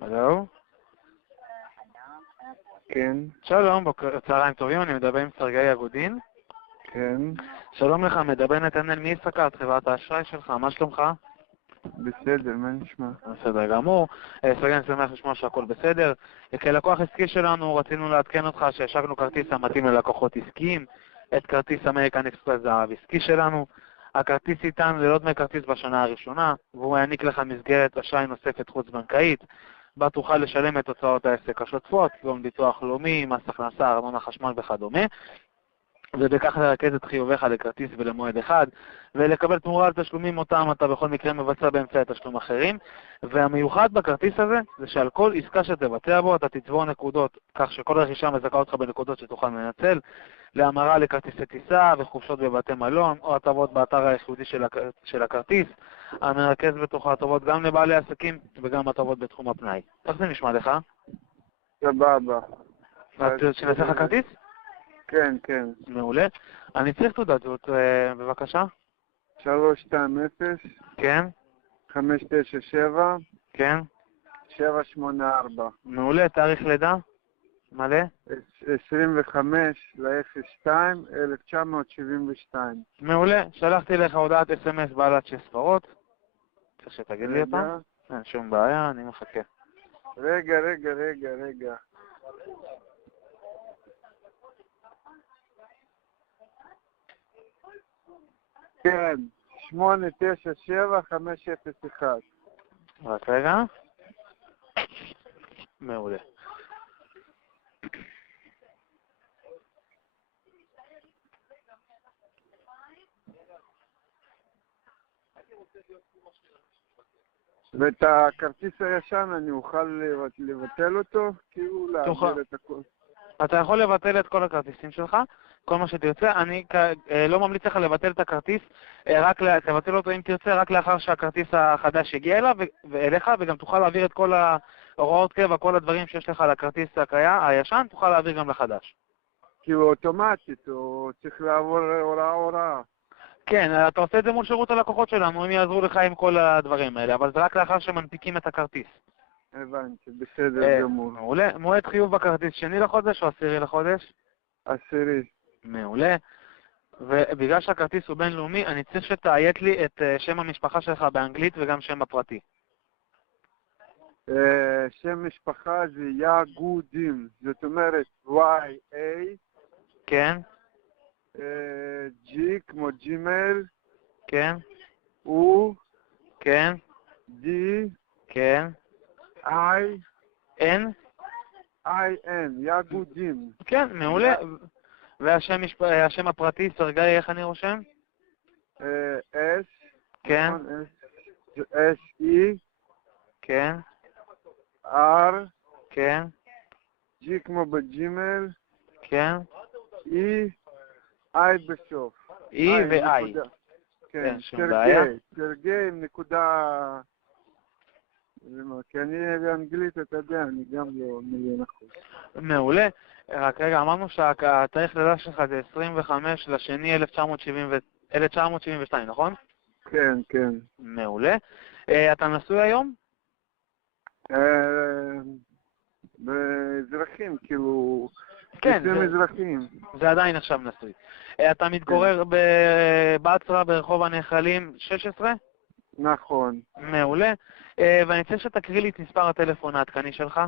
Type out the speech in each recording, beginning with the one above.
הלו? כן, שלום, צהריים טובים, אני מדבר עם סרגי אגודין. כן, שלום לך, מדבר נתנאל מישראכרט, חברת האשראי שלך, מה שלומך? בסדר, מה נשמע? בסדר גמור. סרגי, אני שמח לשמוע שהכל בסדר. כלקוח עסקי שלנו רצינו לעדכן אותך שהשקנו כרטיס המתאים ללקוחות עסקיים, את כרטיס אמריקן אקספרס זהב עסקי שלנו. הכרטיס ניתן ללא דמי כרטיס בשנה הראשונה, והוא יעניק לך מסגרת אשראי נוספת חוץ-בנקאית, בה תוכל לשלם את הוצאות העסק השוטפות, כגון ביטוח לאומי, מס הכנסה, ארנונה, חשמל וכדומה, ובכך לרכז את חיוביך לכרטיס ולמועד אחד, ולקבל תמורה על תשלומים אותם אתה בכל מקרה מבצע באמצעי תשלום אחרים. והמיוחד בכרטיס הזה זה שעל כל עסקה שתבצע בו אתה תצבור נקודות, כך שכל רכישה מזכה אותך בנקודות שתוכל לנצל להמרה לכרטיסי טיסה וחופשות בבתי מלון או הטבות באתר הייחודי של הכרטיס, המרכז בתוך הטבות גם לבעלי עסקים וגם הטבות בתחום הפנאי. איך זה נשמע לך? סבבה. שנעשה לך כרטיס? כן, כן. מעולה. אני צריך תעודת זהות, בבקשה. 320, כן, 597, כן. 784. מעולה, תאריך לידה? מלא? 25 ל-02, 1972. מעולה, שלחתי לך הודעת SMS בעלת 6 ספרות. צריך שתגיד לי אותה? אין שום בעיה, אני מחכה. רגע. כן, 897-501. רק רגע. מעולה. ואת הכרטיס הישן אני אוכל לבטל אותו? כאילו להעביר את הכל. אתה יכול לבטל את כל הכרטיסים שלך, כל מה שתרצה. אני לא ממליץ לך לבטל את הכרטיס, תבטל אותו אם תרצה, רק לאחר שהכרטיס החדש יגיע אליך, וגם תוכל להעביר את כל ההוראות קבע, כל הדברים שיש לך לכרטיס הישן, תוכל להעביר גם לחדש. כאילו אוטומטית, או צריך לעבור הוראה. כן, אתה עושה את זה מול שירות הלקוחות שלנו, הם יעזרו לך עם כל הדברים האלה, אבל זה רק לאחר שמנפיקים את הכרטיס. הבנתי, בסדר גמור. מעולה. מועד חיוב בכרטיס 2 לחודש או 10 לחודש? 10. מעולה. ובגלל שהכרטיס הוא בינלאומי, אני צריך שתאיית לי את שם המשפחה שלך באנגלית וגם שם הפרטי. שם משפחה זה יגודים, זאת אומרת Y-A, כן, G כמו ג'ימייל, כן, U, כן, D, כן, I, N, I-N, יגודים. כן, מעולה. והשם הפרטי, סרגי, איך אני רושם? S, כן, S-E, כן, R, כן, G כמו בג'ימייל, כן, E, I בסוף. E ו-I. כן, שום בעיה. סרגי עם נקודה... כי אני באנגלית, אתה יודע, אני גם לא 100%. מעולה. רק רגע, אמרנו שהתאריך לידה שלך זה 25 לשני 1972, נכון? כן, כן. מעולה. אתה נשוי היום? באזרחים, כאילו... כן, אזרחים. זה עדיין עכשיו נשוי. אתה מתגורר בבצרה ברחוב הנחלים 16? נכון. מעולה. ואני צריך שתקריא לי את מספר הטלפון העדכני שלך.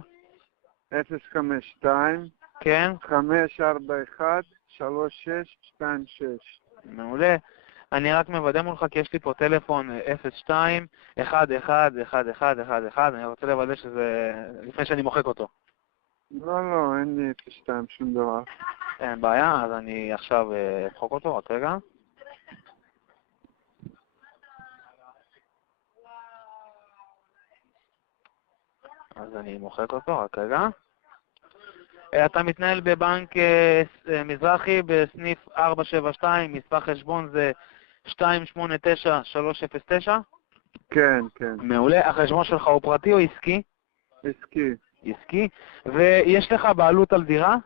052 כן. 541 3626. מעולה. אני רק מוודא מולך כי יש לי פה טלפון 02 11 1111. אני רוצה לוודא שזה לפני שאני מוחק אותו. לא, אין לי 02 שום דבר. אין בעיה, אז אני עכשיו אמחוק אותו, רק רגע. אז אני מוחק אותו, רק רגע. אתה מתנהל בבנק מזרחי בסניף 472, מספר חשבון זה 289309? כן, כן. מעולה. החשבון שלך הוא פרטי או עסקי? עסקי. עסקי. ויש לך בעלות על דירה?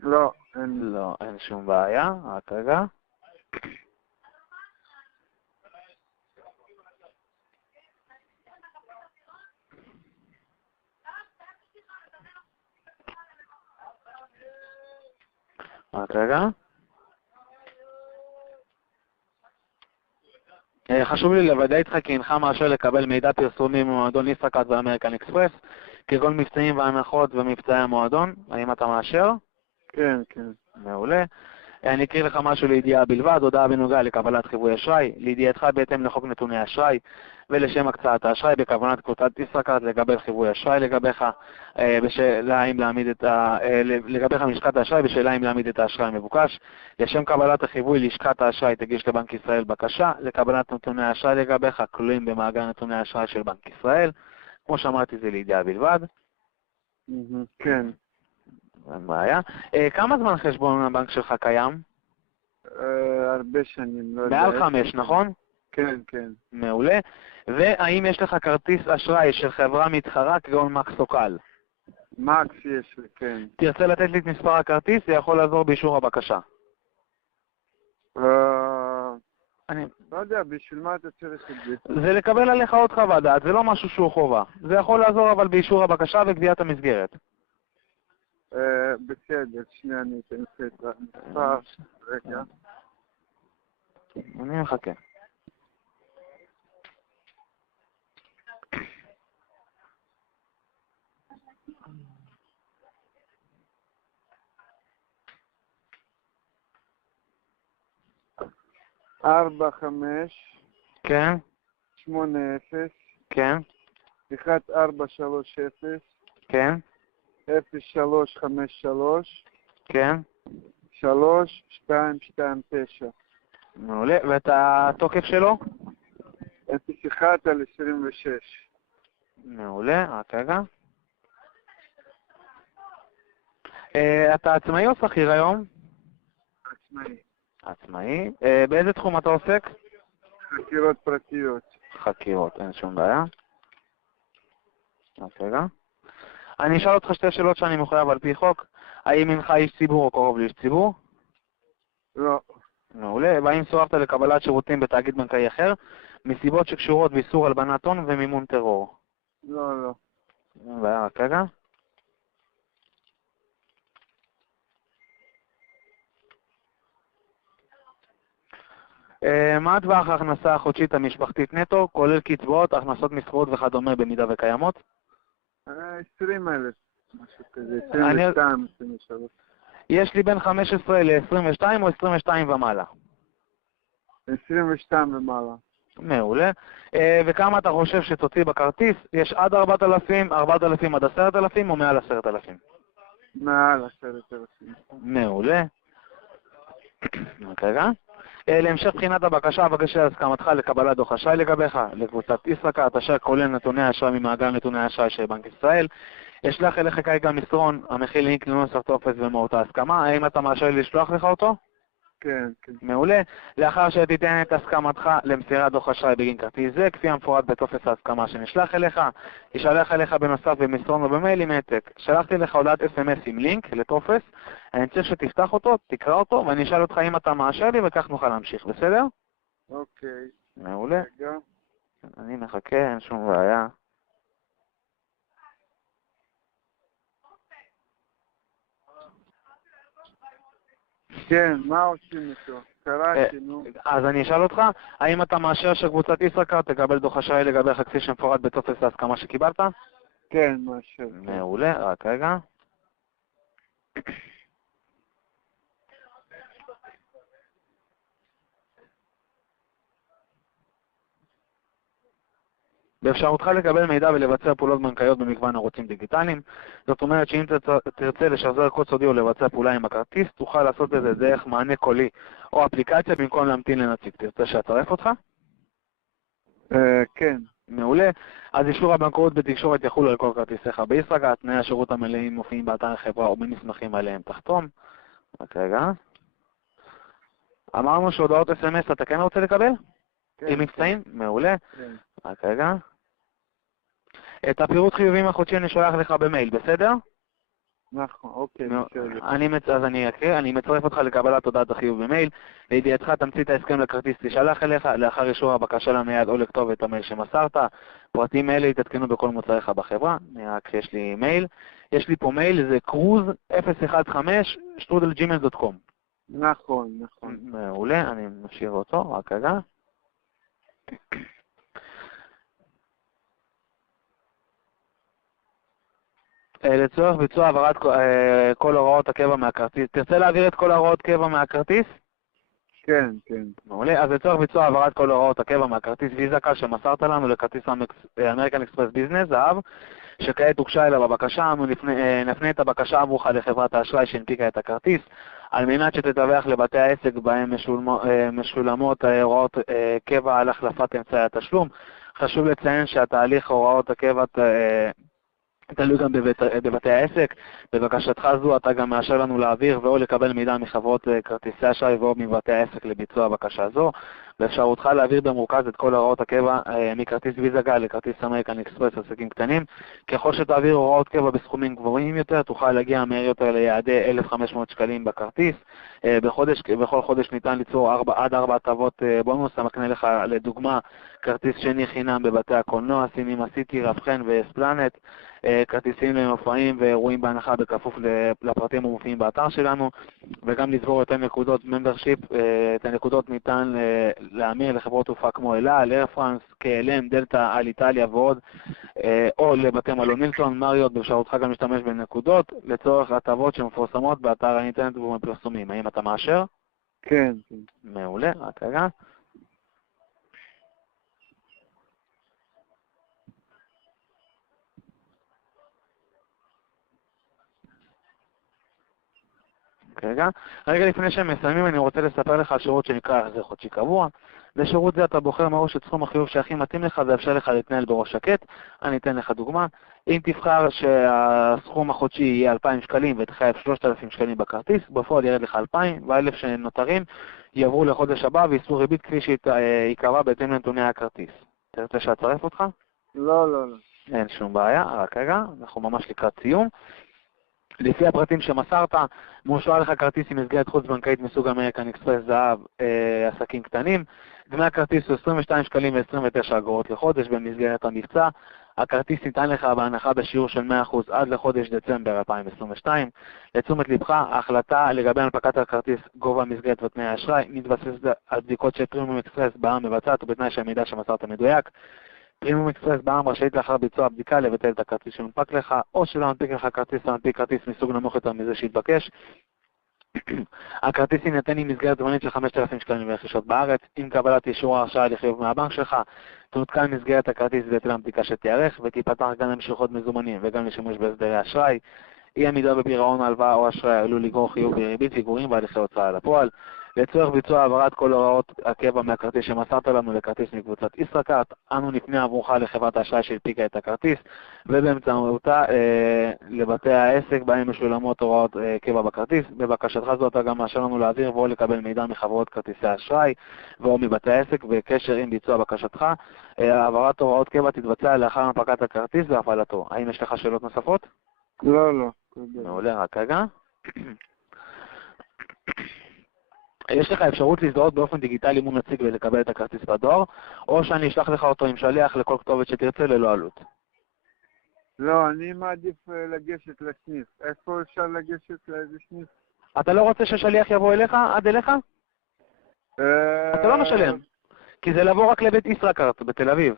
לא, אין. לא, אין שום בעיה, רק רגע. רק רגע. חשוב לי לוודא איתך כי אינך מאשר לקבל מידע פרסומי ממועדון ישראכרט ואמריקן אקספרס, כגון מבצעים והנחות ומבצעי המועדון. האם אתה מאשר? כן, כן. מעולה. אני אקריא לך משהו לידיעה בלבד, הודעה בנוגע לקבלת חיווי אשראי, לידיעתך בהתאם לחוק נתוני אשראי ולשם הקצאת האשראי בכוונת קבוצת ישראכרט לקבל חיווי אשראי לגביך, לגביך מלשכת האשראי בשאלה אם להעמיד את האשראי המבוקש. לשם קבלת החיווי לשכת האשראי תגיש לבנק ישראל בקשה לקבלת נתוני האשראי לגביך כלולים במאגר נתוני האשראי של בנק ישראל. כמו שאמרתי, זה לידיעה בלבד. כן. אין בעיה. כמה זמן חשבון הבנק שלך קיים? הרבה שנים, לא יודע. מעל 5, נכון? כן, כן. מעולה. והאם יש לך כרטיס אשראי של חברה מתחרה כגון מקס או קל? מקס יש לי, כן. תרצה לתת לי את מספר הכרטיס? זה יכול לעזור באישור הבקשה. אני לא יודע, בשביל מה אתה צריך את זה? זה לקבל עליך עוד חוות דעת, זה לא משהו שהוא חובה. זה יכול לעזור אבל באישור הבקשה וקביעת המסגרת. בסדר, שנייה, אני אתן את המספר. רגע. אני מחכה. ארבע, 5, כן, 8, 0, כן, 1, 4, 3, 0, כן, 0, 3, 5, 3, כן. 3, 2, 2, 9. מעולה. ואת התוקף שלו? 0, 1 על 26. מעולה, רק רגע. אתה עצמאי או שכיר היום? עצמאי. עצמאי. באיזה תחום אתה עוסק? חקירות פרטיות. חקירות, אין שום בעיה. רק רגע. אני אשאל אותך שתי שאלות שאני מחויב על פי חוק. האם אינך איש ציבור או קרוב לאיש ציבור? לא. מעולה. והאם סורבת לקבלת שירותים בתאגיד בנקאי אחר, מסיבות שקשורות באיסור הלבנת הון ומימון טרור? לא, לא. אין בעיה, רק רגע. מה טווח ההכנסה החודשית המשפחתית נטו, כולל קצבאות, הכנסות משכורות וכדומה במידה וקיימות? 20,000, משהו כזה, 22, 23. יש לי בין 15 ל-22 או 22 ומעלה? 22 ומעלה. מעולה. וכמה אתה חושב שתוציא בכרטיס? יש עד 4,000, 4,000 עד 10,000 או מעל 10,000? מעל 10,000. מעולה. רגע. להמשך בחינת הבקשה, אבקש הסכמתך לקבלת דוח אשראי לגביך, לקבוצת ישראכרט, אשר כולל נתוני האשראי ממאגר נתוני האשראי של בנק ישראל. אשלח אליך כרגע מסרון המכיל לינק לנוסח טופס ומהות ההסכמה. האם אתה מאשר לי לשלוח לך אותו? כן, כן. מעולה. לאחר שתיתן את הסכמתך למסירת דוח אשראי בגין כרטיס זה, כפי המפורט בטופס ההסכמה שנשלח אליך, ישלח אליך בנוסף במסרון או במייל עם העתק. שלחתי לך הודעת SMS עם לינק לטופס, אני צריך שתפתח אותו, תקרא אותו, ואני אשאל אותך אם אתה מאשר לי וכך נוכל להמשיך, בסדר? אוקיי. מעולה. רגע. אני מחכה, אין שום בעיה. כן, מה עושים איתו? קראתי, נו. אז אני אשאל אותך, האם אתה מאשר שקבוצת ישראכרט תקבל דוח אשראי לגביך כפי שמפורט בטופס ההסכמה שקיבלת? כן, מאשר. מעולה, רק רגע. באפשרותך לקבל מידע ולבצע פעולות בנקאיות במגוון ערוצים דיגיטליים. זאת אומרת שאם תרצה לשחזר קוד סודי או לבצע פעולה עם הכרטיס, תוכל לעשות את זה דרך מענה קולי או אפליקציה במקום להמתין לנציג. תרצה שאצרף אותך? כן. מעולה. אז אישור הבנקאות בתקשורת יחול על כל כרטיסיך בישראכרט. תנאי השירות המלאים מופיעים באתר החברה או במסמכים עליהם תחתום. רק רגע. אמרנו שהודעות SMS אתה כן רוצה לקבל? עם מבצעים? מעולה. כן. רק רגע. את הפירוט חיובים החודשי אני שולח לך במייל, בסדר? נכון, אוקיי, בסדר. אז אני אקריא, אני מצרף אותך לקבלת הודעת החיוב במייל. לידיעתך תמצית ההסכם לכרטיס תשלח אליך לאחר אישור הבקשה לנייד או לכתובת המייל שמסרת. פרטים אלה יתעדכנו בכל מוצריך בחברה. אני רק יש לי מייל. יש לי פה מייל, זה cruz015@gmail.com. נכון, נכון. מעולה, אני משאיר אותו, רק רגע. לצורך ביצוע העברת כל הוראות הקבע מהכרטיס. תרצה להעביר את כל הוראות קבע מהכרטיס? כן, כן. מעולה. אז לצורך ביצוע העברת כל הוראות הקבע מהכרטיס ויזה קל שמסרת לנו לכרטיס אמריקן אקספרס ביזנס, זהב, שכעת הוגשה אליו הבקשה, אנו נפנה את הבקשה עבורך לחברת האשראי שהנפיקה את הכרטיס, על מנת שתדווח לבתי העסק בהם משולמות הוראות קבע על החלפת אמצעי התשלום. חשוב לציין שהתהליך הוראות הקבע תלוי גם בבתי העסק. בבקשתך זו אתה גם מאשר לנו להעביר ואו לקבל מידע מחברות כרטיסי אשראי ואו מבתי העסק לביצוע הבקשה זו. באפשרותך להעביר במרוכז את כל הוראות הקבע מכרטיס ויזה גל לכרטיס אמריקן אקספרס עסקים קטנים. ככל שתעביר הוראות קבע בסכומים גבוהים יותר, תוכל להגיע מהר יותר ליעדי 1,500 שקלים בכרטיס. בכל חודש ניתן ליצור עד 4 הטבות בונוס, המקנה לך לדוגמה כרטיס שני חינם בבתי הקולנוע, סינימה סיטי, רב חן ואספלנט, כרטיסים למופעים ואירועים בהנחה בכפוף לפרטים המופיעים באתר שלנו, וגם לצבור את הנקודות ממברשיפ. את הנקודות ניתן להמיר לחברות תעופה כמו אל על, אייר פרנס, KLM, דלתא, על איטליה ועוד, או לבתי מלון הילטון, מריוט. באפשרותך גם להשתמש בנקודות לצורך הטבות שמפורסמות באתר האינטרנט ובפרסומים. האם אתה מאשר? כן, כן. מעולה, רק רגע. רגע לפני שהם מסיימים, אני רוצה לספר לך על שירות שנקרא החזר חודשי קבוע. בשירות זה אתה בוחר מראש את סכום החיוב שהכי מתאים לך ואפשר לך להתנהל בראש שקט. אני אתן לך דוגמה. אם תבחר שהסכום החודשי יהיה 2,000 שקלים ותחייב 3,000 שקלים בכרטיס, בפועל ירד לך 2,000, וה1,000 שנותרים יעברו לחודש הבא ויישאו ריבית כפי שיקבע בהתאם לנתוני הכרטיס. תרצה שאצרף אותך? לא, לא, לא. אין שום בעיה, רק רגע, אנחנו ממש לקראת סיום. לפי הפרטים שמסרת, מאושר לך כרטיס עם מסגרת חוץ בנקאית מסוג אמריקן אקספרס זהב עסקים קטנים. דמי הכרטיס הוא 22 שקלים ו29 אגורות לחודש במסגרת המבצע. הכרטיס ניתן לך בהנחה בשיעור של 100% עד לחודש דצמבר 2022. לתשומת לבך, ההחלטה לגבי הנפקת הכרטיס, גובה מסגרת ותנאי האשראי מתבססת על בדיקות שפרימיום אקספרס בע"מ מבצעת ובתנאי שהמידע שמסרת מדויק. פרימיום אקספרס בע"מ רשאית לאחר ביצוע הבדיקה לבטל את הכרטיס שמונפק לך, או שלא מנפיק לך כרטיס להנפיק כרטיס מסוג נמוך יותר מזה שהתבקש. הכרטיס יינתן עם מסגרת זמנית של 5,000 שקלים לרכישות בארץ. עם קבלת אישור ההרשאה לחיוב מהבנק שלך, תעודכן מסגרת הכרטיס בהתאם לבדיקה שתיערך, ותיפתח גם למשיכות מזומנים וגם לשימוש בהסדרי אשראי. אי עמידה בפירעון הלוואה או אשראי עלול לגרור חיוב בריבית פיגורים והליכי הוצאה לפועל. לצורך ביצוע העברת כל הוראות הקבע מהכרטיס שמסרת לנו לכרטיס מקבוצת ישראכרט, אנו נפנה עבורך לחברת האשראי שהנפיקה את הכרטיס, ובאמצעותה לבתי העסק בהם משולמות הוראות קבע בכרטיס. בבקשתך זו אתה גם מאשר לנו להעביר ואו לקבל מידע מחברות כרטיסי אשראי ואו מבתי העסק בקשר עם ביצוע בקשתך. העברת הוראות קבע תתבצע לאחר הנפקת הכרטיס והפעלתו. האם יש לך שאלות נוספות? לא, לא. מעולה, רק רגע. יש לך אפשרות להזדהות באופן דיגיטלי מול נציג ולקבל את הכרטיס בדואר, או שאני אשלח לך אותו עם שליח לכל כתובת שתרצה ללא עלות. לא, אני מעדיף לגשת לסניף. איפה אפשר לגשת לאיזה סניף? אתה לא רוצה ששליח יבוא אליך, עד אליך? אתה לא משלם, כי זה לבוא רק לבית ישראכרט בתל אביב.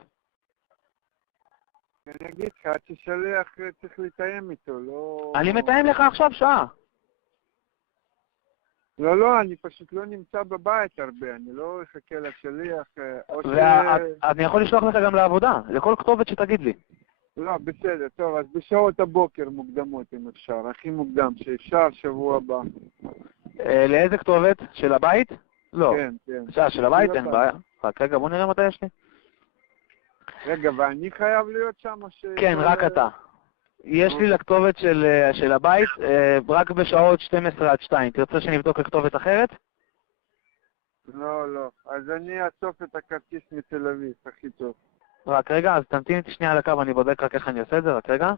אני אגיד לך, עד ששליח צריך לתאם איתו, לא... אני מתאם לך עכשיו שעה. לא, לא, אני פשוט לא נמצא בבית הרבה, אני לא אחכה לשליח, או אני יכול לשלוח לך גם לעבודה, לכל כתובת שתגיד לי. לא, בסדר, טוב, אז בשעות הבוקר מוקדמות אם אפשר, הכי מוקדם שאפשר, שבוע הבא. לאיזה כתובת? של הבית? לא. כן, כן. שעה של הבית, אין בעיה. רק רגע, בוא נראה מתי יש לי. רגע, ואני חייב להיות שם או ש... כן, רק אתה. יש לי לכתובת של הבית רק בשעות 12 עד 2. תרצה שנבדוק לכתובת אחרת? לא, לא. אז אני אאסוף את הכרטיס מתל אביב, הכי טוב. רק רגע, אז תמתין איתי שנייה על הקו, אני בודק רק איך אני עושה את זה, רק רגע.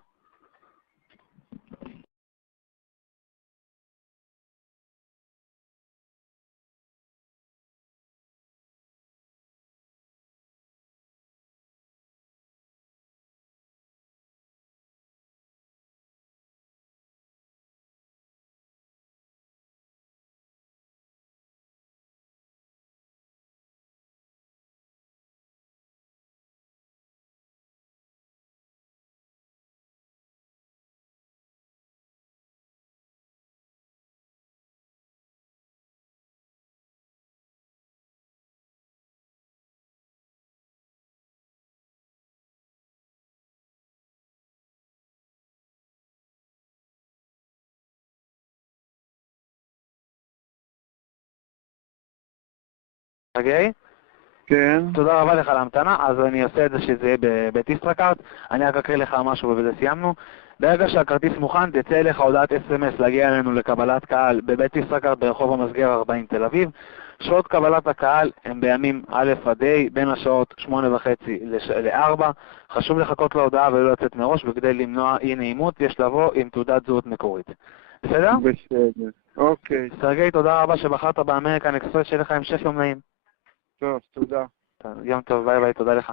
סרגי? כן. תודה רבה לך על ההמתנה, אז אני עושה את זה שזה יהיה בבית ישראכרט, אני רק אקריא לך משהו ובזה סיימנו. ברגע שהכרטיס מוכן, תצא אליך הודעת SMS להגיע אלינו לקבלת קהל בבית ישראכרט ברחוב המסגר 40 תל אביב. שעות קבלת הקהל הם בימים א' עד ה' בין השעות 8:30 ל-4. חשוב לחכות להודעה ולא לצאת מראש, וכדי למנוע אי נעימות יש לבוא עם תעודת זהות מקורית. בסדר? בסדר. אוקיי. סרגי, תודה רבה שבחרת באמריקן אקספרס, שיהיה לך המשך יום נעים. טוב, תודה. יום טוב, ביי ביי, תודה לך.